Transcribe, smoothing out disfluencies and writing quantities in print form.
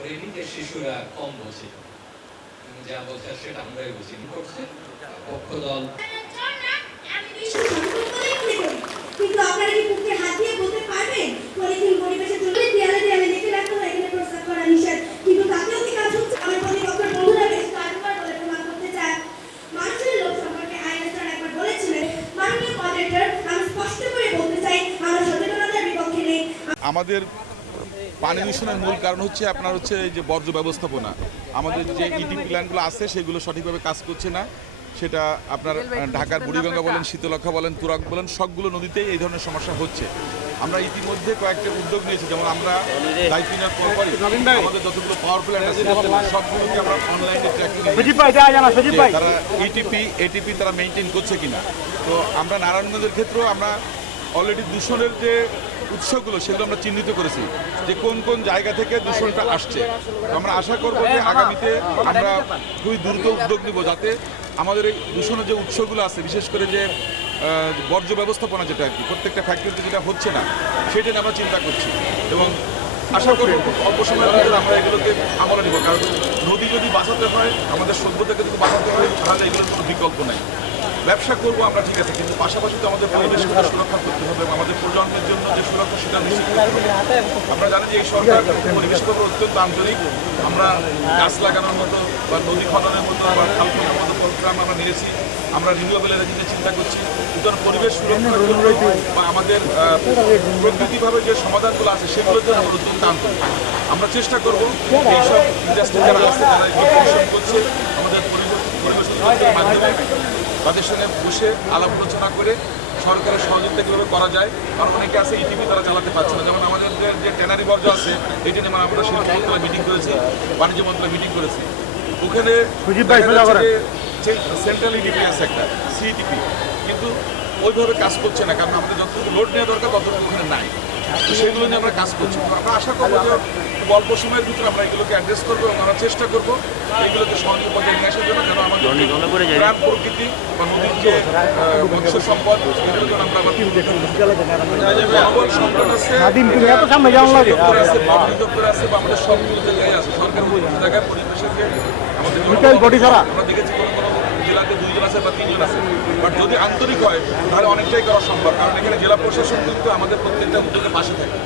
করিনি যে শিশুরা কম বোঝে, যা বোঝার সেটা আমরাই বুঝি। পক্ষ দল কিন্তু আপনারা কি মুখে হাত দিয়ে বলতে পারবেন পলিথিন পরিবেশের জন্য দেয়ালে দেয়ালে লিখে রাখতে হয় এখানে প্রস্তাব করা নিষেধ, কিন্তু তাতেও কি কাজ হচ্ছে? আমার প্রতিপক্ষের বন্ধুরা বেশ কার্যকর বলে প্রমাণ করতে চায়। মানুষের লোক সম্পর্কে আইনস্টাইন একবার বলেছিলেন, মাননীয় মডারেটর, আমি স্পষ্ট করে বলতে চাই আমরা সচেতনতার বিপক্ষে নেই। আমাদের পানি দূষণের মূল কারণ হচ্ছে আপনার হচ্ছে এই যে বর্জ্য ব্যবস্থাপনা। আমাদের যে ইটি প্ল্যান্টগুলো আছে সেগুলো সঠিকভাবে কাজ করছে না। সেটা আপনার ঢাকার বুড়িগঙ্গা বলেন, শীতলক্ষা বলেন, তুরাগ বলেন, সবগুলো নদীতেই এই ধরনের সমস্যা হচ্ছে। আমরা ইতিমধ্যে কয়েকটা উদ্যোগ নিয়েছি, যেমন আমরা দায়িত্ব নেওয়ার পরপরই আমাদের যতগুলো পাওয়ার প্ল্যান্ট আছে সবগুলোকে আমরা অনলাইনে ট্র্যাকিং, তারা এটিপি তারা মেনটেন করছে কিনা। তো আমরা নারায়ণগঞ্জের ক্ষেত্রেও আমরা অলরেডি দূষণের যে উৎসগুলো সেগুলো আমরা চিহ্নিত করেছি যে কোন কোন জায়গা থেকে দূষণটা আসছে। তো আমরা আশা করবো যে আগামীতে আমরা খুবই দ্রুত উদ্যোগ নেব, যাতে আমাদের এই দূষণের যে উৎসগুলো আছে, বিশেষ করে যে বর্জ্য ব্যবস্থাপনা যেটা আর কি প্রত্যেকটা ফ্যাক্টরিতে যেটা হচ্ছে না, সেটা নিয়ে আমরা চিন্তা করছি এবং আশা করব খুব অল্প সময়ের মধ্যে আমরা এগুলোকে আমলে নেব। কারণ নদী যদি বাঁচাতে হয়, আমাদের সভ্যতাকে যদি বাঁচাতে হয়, তাহলে এগুলোর কোনো বিকল্প নেই। ব্যবসা করবো আমরা ঠিক আছে, কিন্তু পাশাপাশি তো আমাদের পরিবেশকে সুরক্ষা করতে হবে এবং আমাদের প্রজন্মের জন্য যে সুরক্ষা সেটা নিশ্চিত করতে হবে। আমরা জানি যে এই সরকার পরিবেশ ব্যাপারে অত্যন্ত আন্তরিক। আমরা গাছ লাগানোর মতো বা নদী খননের মতো বা খাল খননের মতো প্রোগ্রাম আমরা নিয়েছি। আমরা রিনিউয়েবল এনার্জিতে চিন্তা করছি। সুতরাং পরিবেশ সুরক্ষার জন্য বা আমাদের প্রকৃতিভাবে যে সমাধানগুলো আছে সেগুলোর জন্য আমরা অত্যন্ত আন্তরিক। আমরা চেষ্টা করবো এইসব ইন্ডাস্ট্রি যারা আছে, যারা এগুলো পরিশ্রম করছে, আমাদের পরিবেশ মাধ্যমে তাদের সঙ্গে বসে আলাপ আলোচনা করে সরকারের সহযোগিতা কীভাবে করা যায়। কারণ অনেকে আছে ইটিভি তারা চালাতে পারছে না। যেমন আমাদের যে ট্যানারি বর্জ্য আছে, এটা নিয়ে আমরা শিল্প মন্ত্রণালয় মিটিং করেছি, বাণিজ্য মন্ত্রণালয় মিটিং করেছি। ওখানে সেন্ট্রাল ইটিপি আছে একটা সিইটিপি, কিন্তু ওইভাবে কাজ করছে না, কারণ আমাদের যতটুকু লোড নেওয়া দরকার ততটুকু ওখানে নাই। তো সেগুলো নিয়ে আমরা কাজ করছি। আমরা আশা করবো যে অল্প সময়ের ভিতরে আমরা এগুলোকে অ্যাড্রেস করবো এবং আমরা চেষ্টা করবো এগুলোকে সহজ পর্যায়ে নিয়ে আসার জন্য, যেন আমাদের গ্রাম প্রকৃতি বা নদীর যে মৎস্য সম্পদ এগুলো যেন আমরা সংকট আছে, দপ্তর আছে বা আমাদের সবগুলো জায়গায় আছে, সরকার জায়গায় পরিবেশের যে আমাদের আমরা দেখেছি কোনো জেলাতে 2 জন আছে বা 3 জন আছে। বাট যদি আন্তরিক হয় তাহলে অনেকটাই করা সম্ভব, কারণ এখানে জেলা প্রশাসন কিন্তু আমাদের প্রত্যেকটা উদ্যোগের পাশে থাকে।